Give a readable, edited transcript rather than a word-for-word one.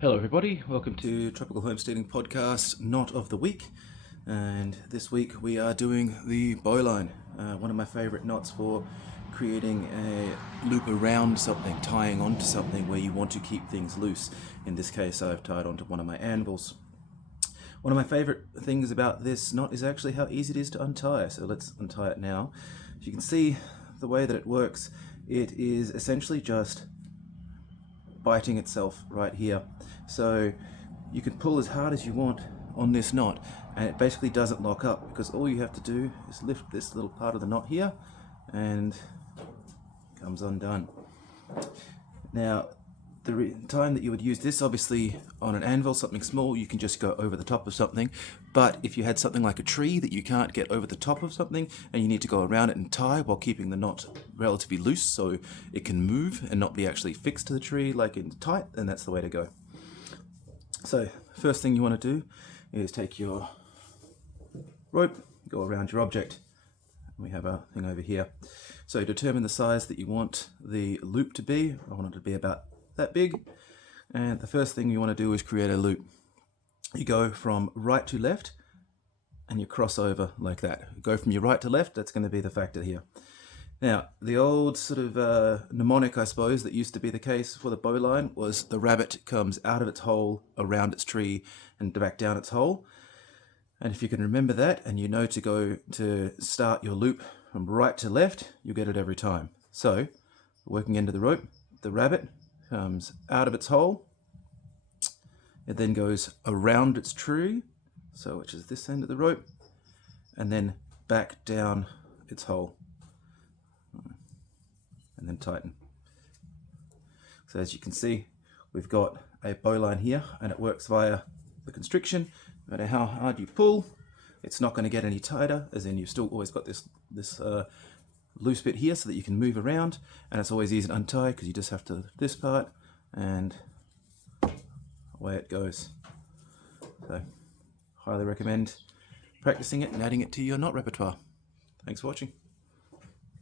Hello everybody, welcome to Tropical Homesteading Podcast, Knot of the Week. And this week we are doing the Bowline, one of my favorite knots for creating a loop around something, tying onto something where you want to keep things loose. In this case I've tied onto one of my anvils. One of my favorite things about this knot is actually how easy it is to untie, so let's untie it now. As you can see, the way that it works, it is essentially just biting itself right here. So you can pull as hard as you want on this knot and it basically doesn't lock up, because all you have to do is lift this little part of the knot here and it comes undone. Now the time that you would use this, obviously on an anvil, something small, you can just go over the top of something. But if you had something like a tree that you can't get over the top of something and you need to go around it and tie while keeping the knot relatively loose so it can move and not be actually fixed to the tree like in tight, then that's the way to go. So first thing you want to do is take your rope, go around your object. We have our thing over here. So determine the size that you want the loop to be. I want it to be about that big, and the first thing you want to do is create a loop. You go from right to left and you cross over like that. You go from your right to left, that's going to be the factor here. Now the old sort of mnemonic, I suppose, that used to be the case for the bowline was the rabbit comes out of its hole around its tree and back down its hole. And if you can remember that and you know to go to start your loop from right to left, you'll get it every time. So working into the rope, the rabbit comes out of its hole, it then goes around its tree, so which is this end of the rope, and then back down its hole, and then tighten. So as you can see, we've got a bowline here, and it works via the constriction. No matter how hard you pull, it's not going to get any tighter, as in you've still always got this loose bit here so that you can move around, and it's always easy to untie because you just have to lift this part and away it goes. So highly recommend practicing it and adding it to your knot repertoire. Thanks for watching.